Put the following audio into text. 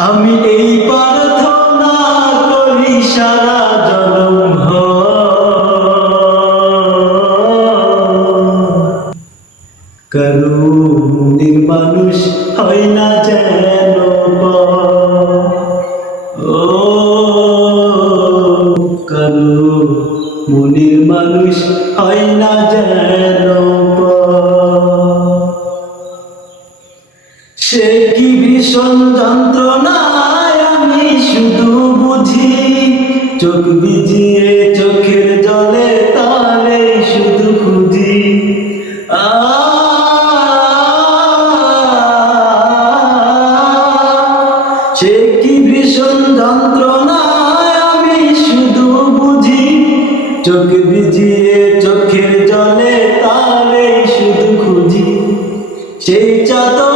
আমি এই প্রার্থনা করি সারা জনম কারো মনের মানুষ হয় না যেন ও কারো মনের মানুষ হয় না যেন সে কি ভীষণ যন্ত্রণায় আমি শুধু বুঝি চোখ ভিজিয়ে চোখের জলে তারে শুধু খুঁজি সে কি ভীষণ যন্ত্রণায় আমি শুধু বুঝি চোখ ভিজিয়ে চোখের জলে তারে শুধু খুঁজি সেই চাদর